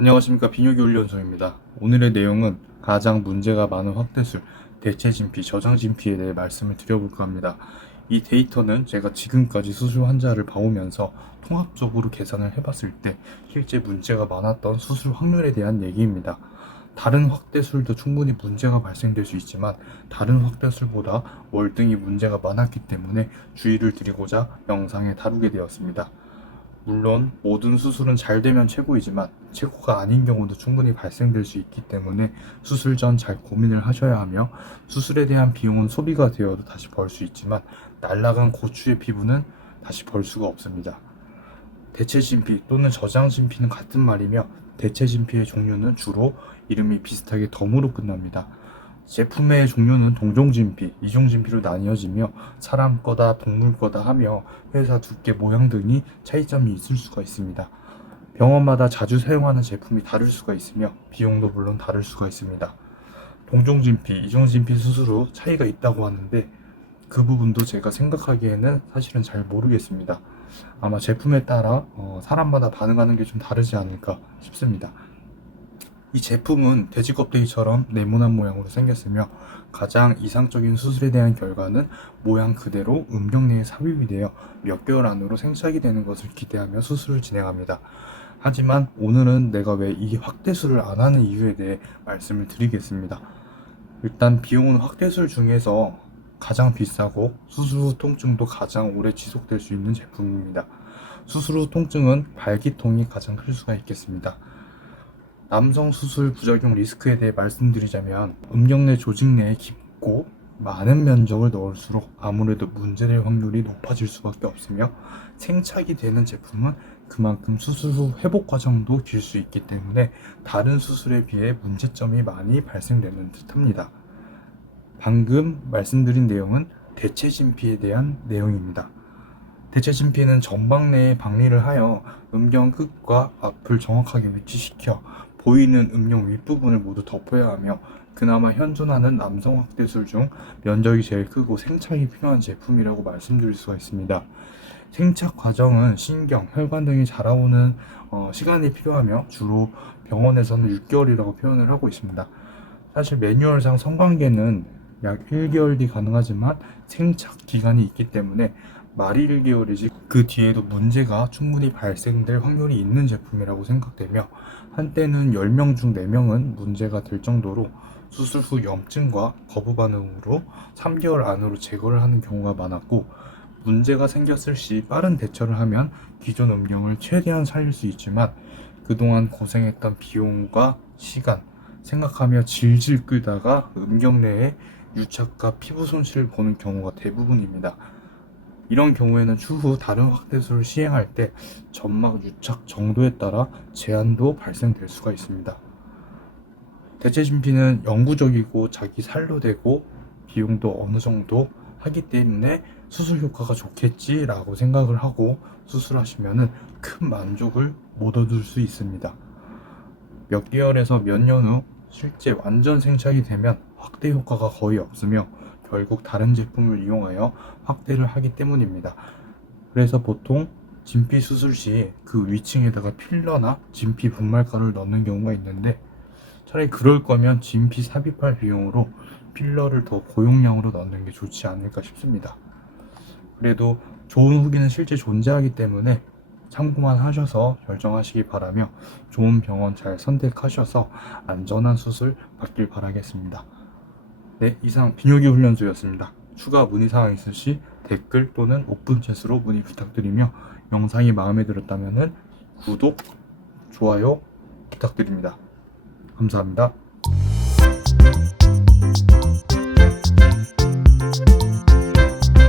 안녕하십니까, 비뇨기 훈련소입니다. 오늘의 내용은 가장 문제가 많은 확대술, 대체 진피, 저장 진피에 대해 말씀을 드려볼까 합니다. 이 데이터는 제가 지금까지 수술 환자를 봐오면서 통합적으로 계산을 해봤을 때 실제 문제가 많았던 수술 확률에 대한 얘기입니다. 다른 확대술도 충분히 문제가 발생될 수 있지만 다른 확대술보다 월등히 문제가 많았기 때문에 주의를 드리고자 영상에 다루게 되었습니다. 물론 모든 수술은 잘 되면 최고이지만 최고가 아닌 경우도 충분히 발생될 수 있기 때문에 수술 전 잘 고민을 하셔야 하며, 수술에 대한 비용은 소비가 되어도 다시 벌 수 있지만 날라간 고추의 피부는 다시 벌 수가 없습니다. 대체 진피 또는 저장 진피는 같은 말이며, 대체 진피의 종류는 주로 이름이 비슷하게 덤으로 끝납니다. 제품의 종류는 동종 진피, 이종 진피로 나뉘어지며 사람 거다, 동물 거다 하며 회사 두께, 모양 등이 차이점이 있을 수가 있습니다. 병원마다 자주 사용하는 제품이 다를 수가 있으며 비용도 물론 다를 수가 있습니다. 동종 진피, 이종 진피 수술 후 차이가 있다고 하는데 그 부분도 제가 생각하기에는 사실은 잘 모르겠습니다. 아마 제품에 따라 사람마다 반응하는 게 좀 다르지 않을까 싶습니다. 이 제품은 돼지 껍데기처럼 네모난 모양으로 생겼으며 가장 이상적인 수술에 대한 결과는 모양 그대로 음경 내에 삽입이 되어 몇 개월 안으로 생착이 되는 것을 기대하며 수술을 진행합니다. 하지만 오늘은 내가 왜 이 확대술을 안 하는 이유에 대해 말씀을 드리겠습니다. 일단 비용은 확대술 중에서 가장 비싸고 수술 후 통증도 가장 오래 지속될 수 있는 제품입니다. 수술 후 통증은 발기통이 가장 클 수가 있겠습니다. 남성 수술 부작용 리스크에 대해 말씀드리자면, 음경 내 조직 내에 깊고 많은 면적을 넣을수록 아무래도 문제될 확률이 높아질 수밖에 없으며, 생착이 되는 제품은 그만큼 수술 후 회복 과정도 길 수 있기 때문에 다른 수술에 비해 문제점이 많이 발생되는 듯합니다. 방금 말씀드린 내용은 대체 진피에 대한 내용입니다. 대체 진피는 점막 내에 박리를 하여 음경 끝과 앞을 정확하게 위치시켜 보이는 음경 윗부분을 모두 덮어야 하며, 그나마 현존하는 남성 확대술 중 면적이 제일 크고 생착이 필요한 제품이라고 말씀드릴 수가 있습니다. 생착 과정은 신경, 혈관 등이 자라오는 시간이 필요하며 주로 병원에서는 6개월이라고 표현을 하고 있습니다. 사실 매뉴얼상 성관계는 약 1개월 뒤 가능하지만 생착 기간이 있기 때문에 말이 1개월이지 그 뒤에도 문제가 충분히 발생될 확률이 있는 제품이라고 생각되며, 한때는 10명 중 4명은 문제가 될 정도로 수술 후 염증과 거부 반응으로 3개월 안으로 제거를 하는 경우가 많았고, 문제가 생겼을 시 빠른 대처를 하면 기존 음경을 최대한 살릴 수 있지만 그동안 고생했던 비용과 시간 생각하며 질질 끌다가 음경 내에 유착과 피부 손실을 보는 경우가 대부분입니다. 이런 경우에는 추후 다른 확대술을 시행할 때 점막 유착 정도에 따라 제한도 발생될 수가 있습니다. 대체 진피는 영구적이고 자기 살로 되고 비용도 어느 정도 하기 때문에 수술 효과가 좋겠지라고 생각을 하고 수술하시면은 큰 만족을 못 얻을 수 있습니다. 몇 개월에서 몇 년 후 실제 완전 생착이 되면 확대 효과가 거의 없으며 결국 다른 제품을 이용하여 확대를 하기 때문입니다. 그래서 보통 진피 수술 시 그 위층에다가 필러나 진피 분말가루를 넣는 경우가 있는데, 차라리 그럴 거면 진피 삽입할 비용으로 필러를 더 고용량으로 넣는 게 좋지 않을까 싶습니다. 그래도 좋은 후기는 실제 존재하기 때문에 참고만 하셔서 결정하시기 바라며, 좋은 병원 잘 선택하셔서 안전한 수술 받길 바라겠습니다. 네, 이상 비뇨기 훈련소였습니다. 추가 문의사항 있으시 댓글 또는 오픈챗으로 문의 부탁드리며, 영상이 마음에 들었다면 구독, 좋아요 부탁드립니다. 감사합니다.